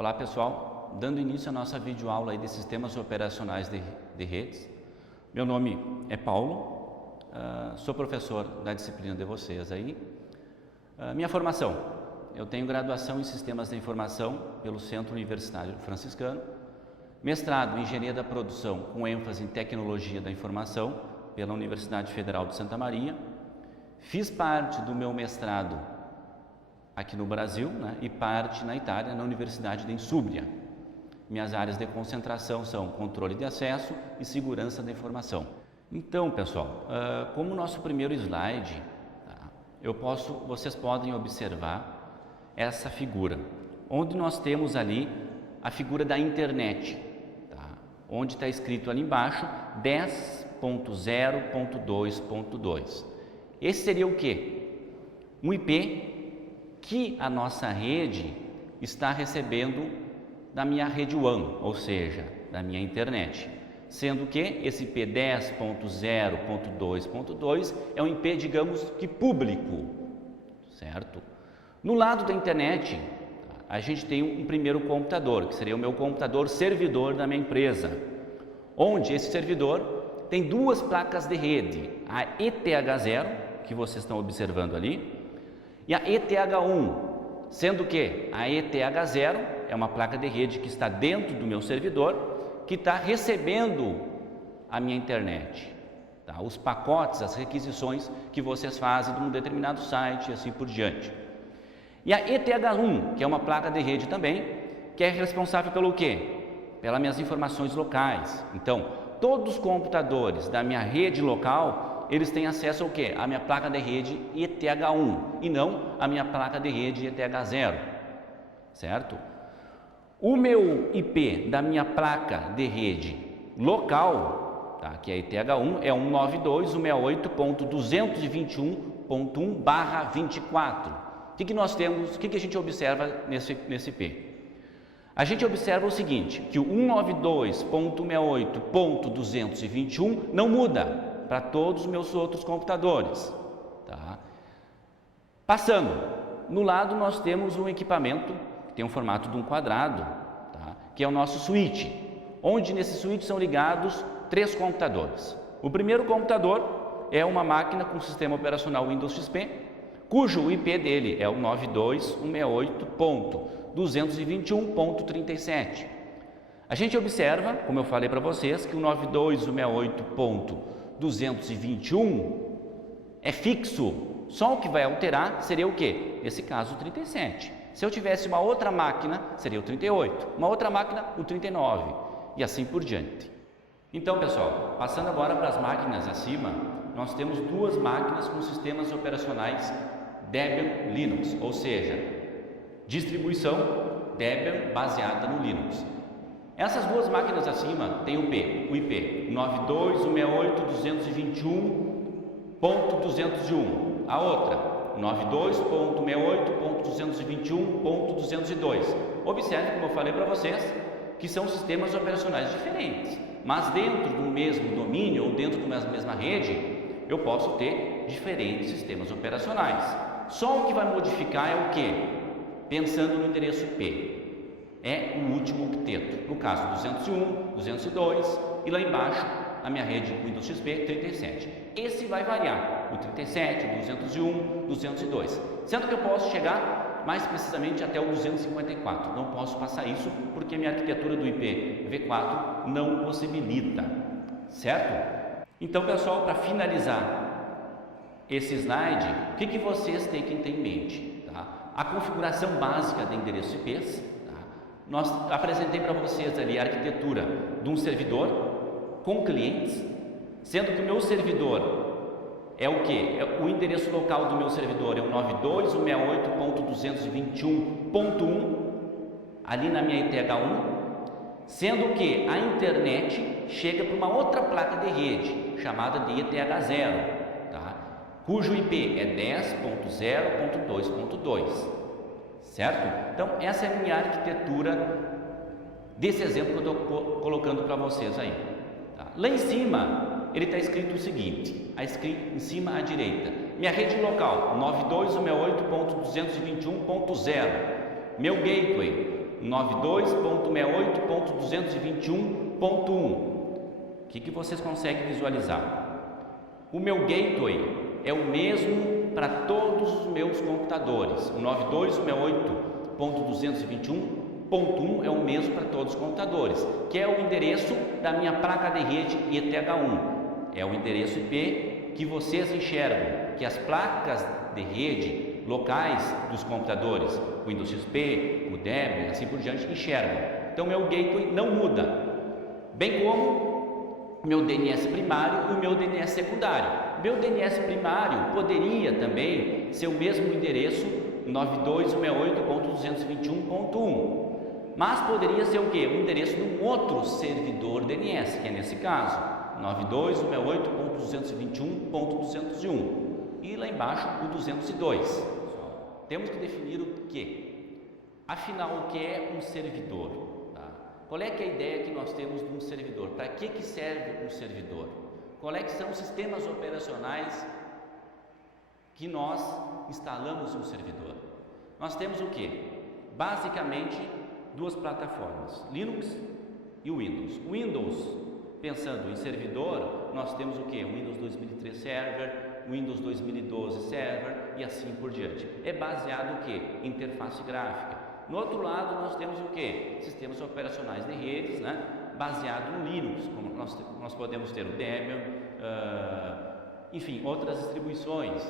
Olá pessoal, dando início à nossa videoaula aí de sistemas operacionais de redes. Meu nome é Paulo, sou professor da disciplina de vocês aí. Minha formação, eu tenho graduação em sistemas de informação pelo Centro Universitário Franciscano, mestrado em engenharia da produção com ênfase em tecnologia da informação pela Universidade Federal de Santa Maria. Fiz parte do meu mestrado aqui no Brasil, né, e parte na Itália, na Universidade de Insúbria. Minhas áreas de concentração são controle de acesso e segurança da informação. Então, pessoal, como nosso primeiro slide, vocês podem observar essa figura, onde nós temos ali a figura da internet, onde está escrito ali embaixo 10.0.2.2. Esse seria o quê? Um IP que a nossa rede está recebendo da minha rede WAN, ou seja, da minha internet. Sendo que esse IP 10.0.2.2 é um IP, digamos que público, certo? No lado da internet, a gente tem um primeiro computador, que seria o meu computador servidor da minha empresa, onde esse servidor tem duas placas de rede, a ETH0, que vocês estão observando ali, e a ETH1, sendo que a ETH0 é uma placa de rede que está dentro do meu servidor, que está recebendo a minha internet, os pacotes, as requisições que vocês fazem de um determinado site e assim por diante. E a ETH1, que é uma placa de rede também, que é responsável pelo quê? Pelas minhas informações locais. Então, todos os computadores da minha rede local, eles têm acesso ao quê? A minha placa de rede ETH1 e não a minha placa de rede ETH0, certo? O meu IP da minha placa de rede local, que é ETH1, é 192.168.221.1/24. O que nós temos, o que a gente observa nesse IP? A gente observa o seguinte, que o 192.168.221 não muda para todos os meus outros computadores. Passando, no lado nós temos um equipamento que tem um formato de um quadrado, que é o nosso switch, onde nesse switch são ligados 3 computadores. O primeiro computador é uma máquina com sistema operacional Windows XP, cujo IP dele é o 92.168.221.37. A gente observa, como eu falei para vocês, que o 92.168.221 é fixo, só o que vai alterar seria o quê? Nesse caso, o 37. Se eu tivesse uma outra máquina, seria o 38, uma outra máquina, o 39, e assim por diante. Então, pessoal, passando agora para as máquinas acima, nós temos duas máquinas com sistemas operacionais Debian Linux, ou seja, distribuição Debian baseada no Linux. Essas duas máquinas acima têm o IP 92.168.221.201, a outra 92.168.221.202. Observe, como eu falei para vocês, que são sistemas operacionais diferentes, mas dentro do mesmo domínio ou dentro de uma mesma rede, eu posso ter diferentes sistemas operacionais. Só o que vai modificar é o quê? Pensando no endereço IP. É o último octeto, no caso 201, 202 e lá embaixo a minha rede Windows XP 37. Esse vai variar, o 37, o 201, 202, sendo que eu posso chegar mais precisamente até o 254. Não posso passar isso porque a minha arquitetura do IPv4 não possibilita, certo? Então, pessoal, para finalizar esse slide, o que vocês têm que ter em mente? A configuração básica de endereço IPs. Nós apresentei para vocês ali a arquitetura de um servidor com clientes, sendo que o meu servidor é o que? O endereço local do meu servidor é o 92.168.221.1 ali na minha ETH1, sendo que a internet chega para uma outra placa de rede chamada de ETH0, cujo IP é 10.0.2.2. Certo? Então, essa é a minha arquitetura desse exemplo que eu estou colocando para vocês aí. Lá em cima, ele está escrito o seguinte, em cima à direita, minha rede local, 92.168.221.0, meu gateway, 92.68.221.1. O que vocês conseguem visualizar? O meu gateway é o mesmo para todos os meus computadores. O 92.68.221.1 é o mesmo para todos os computadores, que é o endereço da minha placa de rede ETH1. É o endereço IP que vocês enxergam, que as placas de rede locais dos computadores, o Windows XP, o Debian, assim por diante, enxergam. Então, meu gateway não muda, bem como o meu DNS primário e o meu DNS secundário. Meu DNS primário poderia também ser o mesmo endereço 92.68.221.1, mas poderia ser o quê? O endereço de um outro servidor DNS, que é nesse caso 92.68.221.201, e lá embaixo o 202. Temos que definir o que? Afinal, o que é um servidor? Tá? Qual é que é a ideia que nós temos de um servidor? Para que serve um servidor? Qual é que são os sistemas operacionais que nós instalamos no servidor? Nós temos o que? Basicamente duas plataformas, Linux e o Windows. O Windows, pensando em servidor, nós temos o que? O Windows 2003 Server, o Windows 2012 Server e assim por diante. É baseado o que? Interface gráfica. No outro lado, nós temos o que? Sistemas operacionais de redes, né? Baseado no Linux, como nós podemos ter o Debian, enfim, outras distribuições,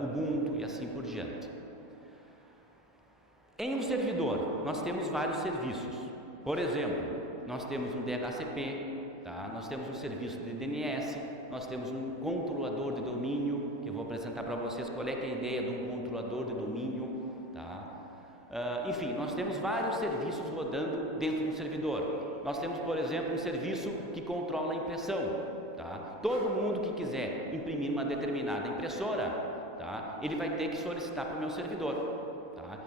Ubuntu e assim por diante. Em um servidor, nós temos vários serviços. Por exemplo, nós temos um DHCP, tá? Nós temos um serviço de DNS, nós temos um controlador de domínio, que eu vou apresentar para vocês qual é que é a ideia de um controlador de domínio, tá? Enfim, nós temos vários serviços rodando dentro do servidor. Nós temos, por exemplo, um serviço que controla a impressão, tá? Todo mundo que quiser imprimir uma determinada impressora, tá? Ele vai ter que solicitar para o meu servidor.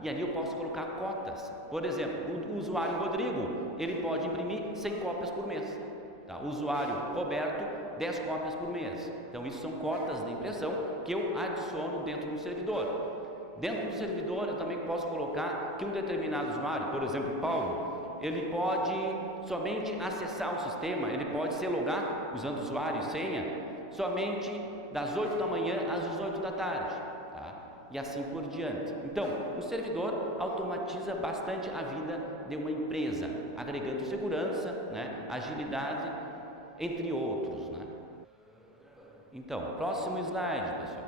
E ali eu posso colocar cotas. Por exemplo, o usuário Rodrigo, ele pode imprimir 100 cópias por mês. Tá? O usuário Roberto, 10 cópias por mês. Então, isso são cotas de impressão que eu adiciono dentro do servidor. Dentro do servidor, eu também posso colocar que um determinado usuário, por exemplo, Paulo, ele pode somente acessar o sistema, ele pode se logar usando usuário e senha somente das 8 da manhã às 18 da tarde. E assim por diante. Então, o servidor automatiza bastante a vida de uma empresa, agregando segurança, né, agilidade, entre outros, né? Então, próximo slide, pessoal.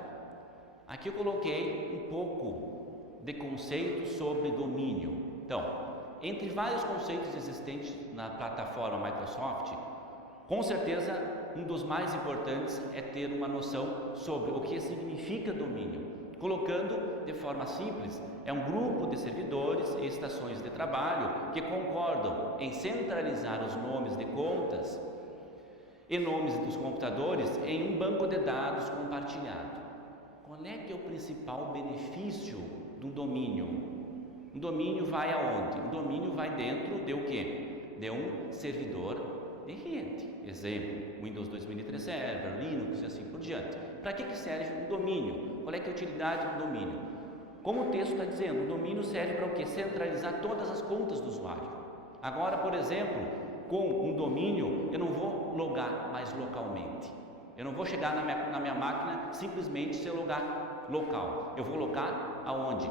Aqui eu coloquei um pouco de conceitos sobre domínio. Então, entre vários conceitos existentes na plataforma Microsoft, com certeza um dos mais importantes é ter uma noção sobre o que significa domínio. Colocando de forma simples, é um grupo de servidores e estações de trabalho que concordam em centralizar os nomes de contas e nomes dos computadores em um banco de dados compartilhado. Qual é que é o principal benefício do domínio? Um domínio vai aonde? Um domínio vai dentro de o quê? De um servidor de rede. Exemplo, Windows 2003 Server, Linux e assim por diante. Para que serve um domínio? Qual é que é a utilidade do domínio? Como o texto está dizendo, o domínio serve para o quê? Centralizar todas as contas do usuário. Agora, por exemplo, com um domínio, eu não vou logar mais localmente. Eu não vou chegar na minha máquina simplesmente se logar local. Eu vou logar aonde?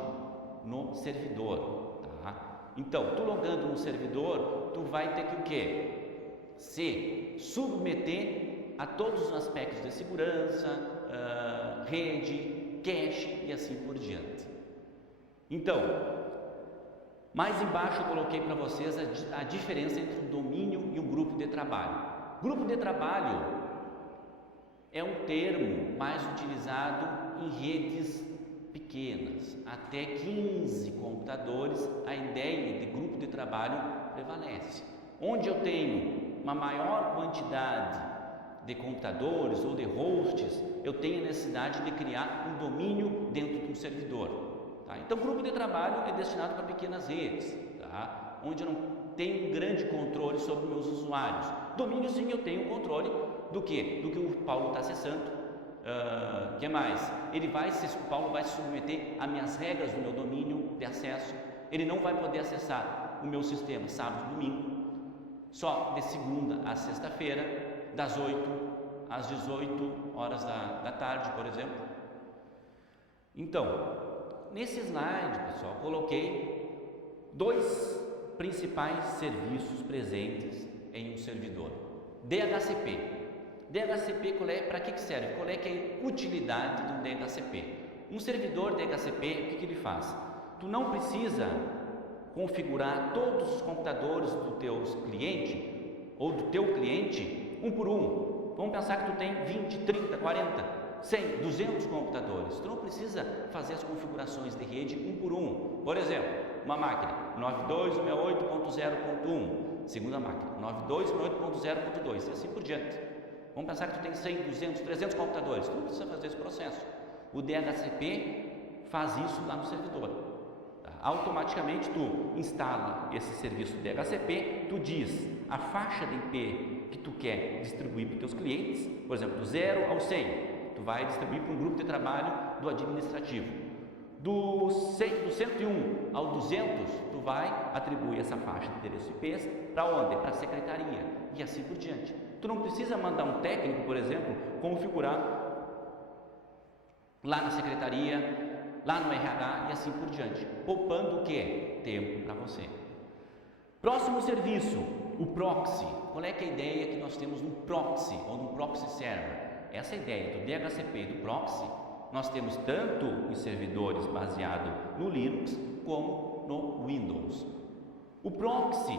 No servidor. Tá? Então, tu logando no servidor, tu vai ter que o quê? Se submeter a todos os aspectos de segurança, rede, cache e assim por diante. Então, mais embaixo eu coloquei para vocês a diferença entre um domínio e um grupo de trabalho. Grupo de trabalho é um termo mais utilizado em redes pequenas, até 15 computadores. A ideia de grupo de trabalho prevalece. Onde eu tenho uma maior quantidade de computadores ou de hosts, eu tenho a necessidade de criar um domínio dentro de um servidor. Tá? Então, grupo de trabalho é destinado para pequenas redes, tá? Onde eu não tenho um grande controle sobre meus usuários. Domínio, sim, eu tenho controle do que? Do que o Paulo está acessando. Que mais? O Paulo vai se submeter às minhas regras do meu domínio de acesso. Ele não vai poder acessar o meu sistema sábado e domingo, só de segunda a sexta-feira, das 8 às 18 horas da tarde, por exemplo. Então, nesse slide, pessoal, coloquei 2 principais serviços presentes em um servidor. DHCP. DHCP, para que serve? Qual é que é a utilidade do DHCP? Um servidor DHCP, o que ele faz? Tu não precisa configurar todos os computadores do teu cliente ou do teu cliente um por um. Vamos pensar que tu tem 20, 30, 40, 100, 200 computadores. Tu não precisa fazer as configurações de rede um por um. Por exemplo, uma máquina 92.168.0.1, segunda máquina 92.168.0.2 e assim por diante. Vamos pensar que tu tem 100, 200, 300 computadores. Tu não precisa fazer esse processo. O DHCP faz isso lá no servidor. Tá? Automaticamente tu instala esse serviço DHCP, tu diz a faixa de IP que tu quer distribuir para os teus clientes, por exemplo, do 0 ao 100, tu vai distribuir para um grupo de trabalho do administrativo. Do 101 ao 200, tu vai atribuir essa faixa de endereço IPs para onde? Para a secretaria e assim por diante. Tu não precisa mandar um técnico, por exemplo, configurar lá na secretaria, lá no RH e assim por diante, poupando o que? Tempo para você. Próximo serviço, o proxy. Qual é que é a ideia que nós temos no proxy ou no proxy server? Essa ideia do DHCP e do proxy, nós temos tanto os servidores baseados no Linux como no Windows. O proxy,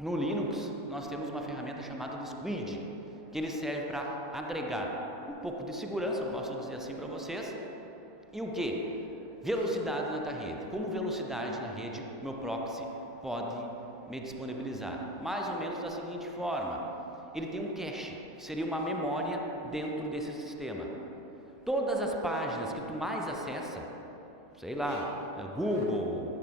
no Linux, nós temos uma ferramenta chamada de Squid, que ele serve para agregar um pouco de segurança, eu posso dizer assim para vocês, e o que? Velocidade na tua rede. Como velocidade na rede, meu proxy pode me disponibilizar? Mais ou menos da seguinte forma: ele tem um cache, que seria uma memória dentro desse sistema. Todas as páginas que tu mais acessa, sei lá, Google,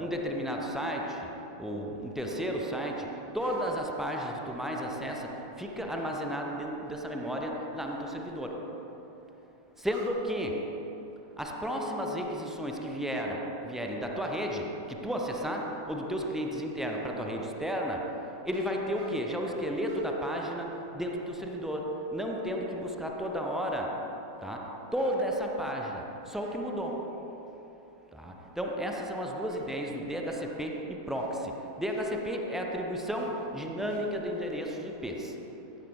um determinado site ou um terceiro site, todas as páginas que tu mais acessa fica armazenado dentro dessa memória lá no teu servidor. Sendo que as próximas requisições que vierem da tua rede, que tu acessar, ou dos teus clientes internos para a tua rede externa, ele vai ter o que? Já o esqueleto da página dentro do teu servidor, não tendo que buscar toda hora, tá? Toda essa página, só o que mudou. Tá? Então, essas são as duas ideias do DHCP e proxy. DHCP é a atribuição dinâmica de endereços IPs.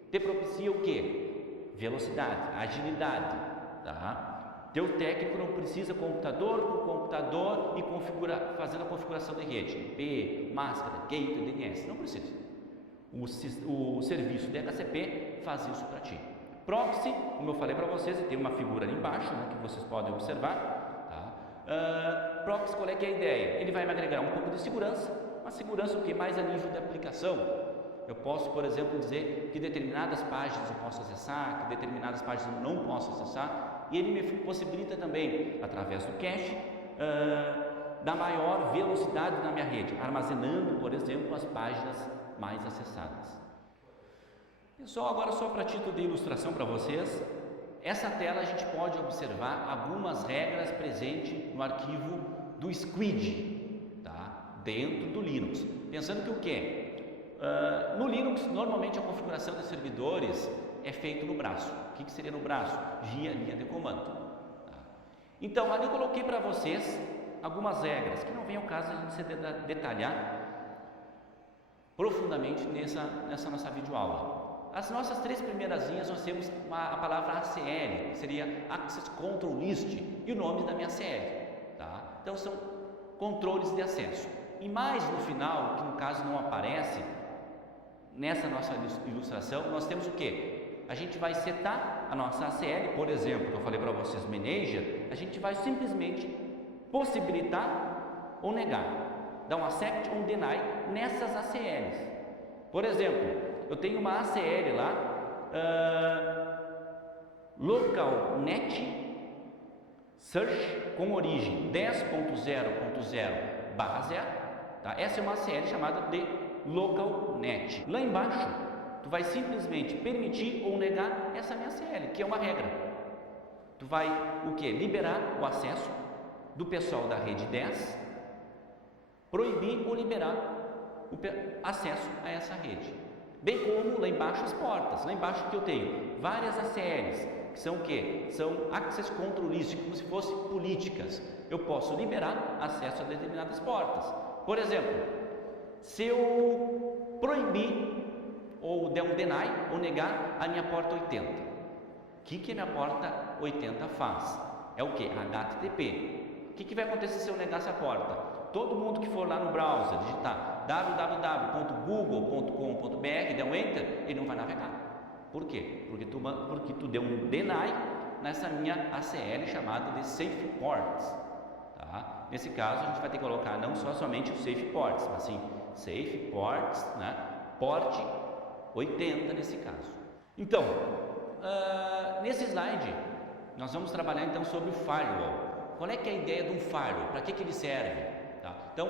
Te propicia o que? Velocidade, agilidade. Tá? Teu técnico não precisa computador por computador e fazendo a configuração de rede, IP, máscara, gateway, DNS, não precisa. O serviço DHCP faz isso para ti. Proxy, como eu falei para vocês, e tem uma figura ali embaixo, né, que vocês podem observar. Tá? Proxy, qual é que é a ideia? Ele vai me agregar um pouco de segurança, uma segurança o que mais a nível de aplicação. Eu posso, por exemplo, dizer que determinadas páginas eu posso acessar, que determinadas páginas eu não posso acessar, e ele me possibilita também, através do cache, dar maior velocidade na minha rede, armazenando, por exemplo, as páginas mais acessadas. Pessoal, agora só para título de ilustração para vocês, essa tela a gente pode observar algumas regras presentes no arquivo do Squid, tá? Dentro do Linux. Pensando que o que? No Linux, normalmente a configuração de servidores é feito no braço. O que seria no braço? Via linha de comando. Tá? Então, ali eu coloquei para vocês algumas regras, que não vem ao caso a gente se detalhar profundamente nessa nossa videoaula. As nossas 3 primeiras linhas nós temos a palavra ACL, que seria Access Control List, e o nome da minha CL. Tá? Então são controles de acesso. E mais no final, que no caso não aparece nessa nossa ilustração, nós temos o que? A gente vai setar a nossa ACL, por exemplo, que eu falei para vocês, Manager, a gente vai simplesmente possibilitar ou negar, dar um accept ou um deny nessas ACLs. Por exemplo, eu tenho uma ACL lá, Local Net Search com origem 10.0.0/0, tá? Essa é uma ACL chamada de Local Net. Lá embaixo, tu vai simplesmente permitir ou negar essa minha ACL, que é uma regra. Tu vai o que? Liberar o acesso do pessoal da rede 10 proibir ou liberar o acesso a essa rede. Bem como lá embaixo as portas, lá embaixo que eu tenho várias ACLs, que são o quê? São Access Control List, como se fossem políticas. Eu posso liberar acesso a determinadas portas. Por exemplo, se eu proibir ou der um deny ou negar a minha porta 80, o que a minha porta 80 faz? É o que? HTTP. O que vai acontecer se eu negar essa porta? Todo mundo que for lá no browser digitar www.google.com.br, der um enter, ele não vai navegar. Por quê? Porque tu deu um deny nessa minha ACL chamada de Safe Ports. Tá? Nesse caso, a gente vai ter que colocar não somente o Safe Ports, mas sim Safe Ports, né? Port 80 nesse caso. Então, nesse slide, nós vamos trabalhar então sobre o firewall. Qual é que é a ideia de um firewall? Para que ele serve? Tá? Então,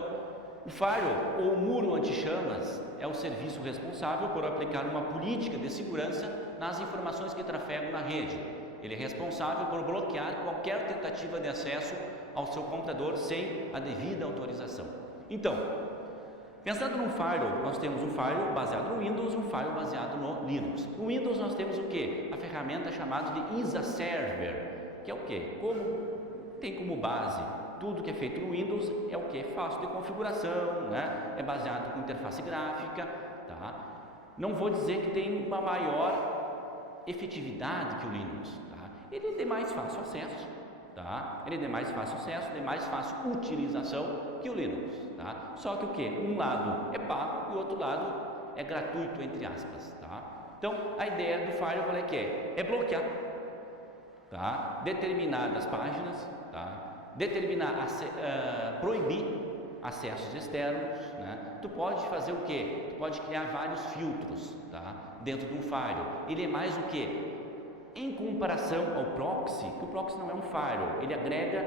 o firewall ou muro anti-chamas é o serviço responsável por aplicar uma política de segurança nas informações que trafegam na rede. Ele é responsável por bloquear qualquer tentativa de acesso ao seu computador sem a devida autorização. Então, pensando num firewall, nós temos um firewall baseado no Windows e um firewall baseado no Linux. No Windows nós temos o que? A ferramenta chamada de ISA Server, que é o que? Tem como base tudo que é feito no Windows é o que? É fácil de configuração, né? É baseado em interface gráfica, tá? Não vou dizer que tem uma maior efetividade que o Linux, tá? Ele é de mais fácil acesso, tá? Ele é de mais fácil acesso, de mais fácil utilização que o Linux, tá? Só que o que? Um lado é pago e o outro lado é gratuito, entre aspas, tá? Então, a ideia do firewall é que é bloquear, tá? Determinadas páginas, tá? Proibir acessos externos, né? Tu pode fazer o que? Tu pode criar vários filtros, tá? Dentro de um firewall. Ele é mais o que? Em comparação ao proxy, que o proxy não é um firewall, ele agrega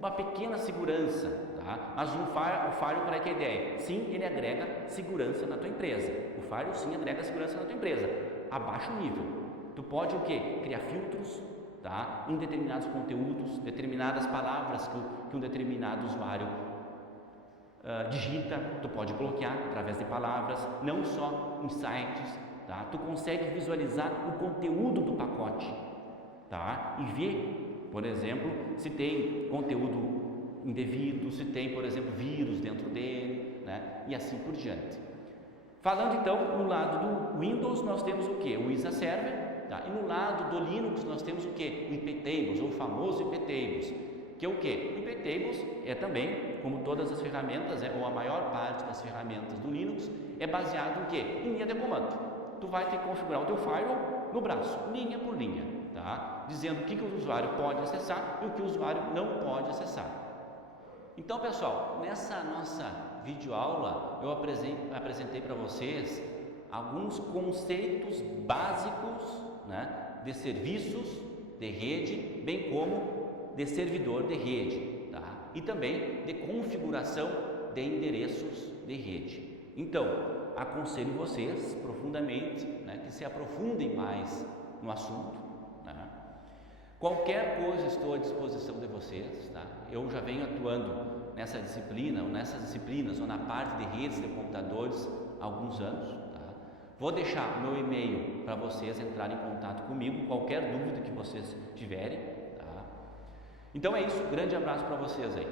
uma pequena segurança, tá? Mas o firewall, qual é que é a ideia? Sim, ele agrega segurança na tua empresa. O firewall sim agrega segurança na tua empresa, a baixo nível. Tu pode o que? Criar filtros, tá? Em determinados conteúdos, determinadas palavras que um determinado usuário digita, tu pode bloquear através de palavras, não só em sites, tá? Tu consegue visualizar o conteúdo do pacote, tá? E ver, por exemplo, se tem conteúdo indevido, se tem, por exemplo, vírus dentro dele, né? E assim por diante. Falando então no lado do Windows, nós temos o que? O ISA Server. Tá? E no lado do Linux nós temos o que? O iptables, ou o famoso iptables, que é o que? O iptables é também, como todas as ferramentas, ou a maior parte das ferramentas do Linux, é baseado em que? Em linha de comando. Tu vai ter que configurar o teu firewall no braço, linha por linha, tá? Dizendo o que o usuário pode acessar e o que o usuário não pode acessar. Então, pessoal, nessa nossa videoaula eu apresentei para vocês alguns conceitos básicos, né, de serviços de rede, bem como de servidor de rede, tá? E também de configuração de endereços de rede. Então, aconselho vocês profundamente, né, que se aprofundem mais no assunto, né? Qualquer coisa estou à disposição de vocês, tá? Eu já venho atuando nessa disciplina, ou nessas disciplinas, ou na parte de redes de computadores há alguns anos. Vou deixar o meu e-mail para vocês entrarem em contato comigo, qualquer dúvida que vocês tiverem, tá? Então é isso, grande abraço para vocês aí.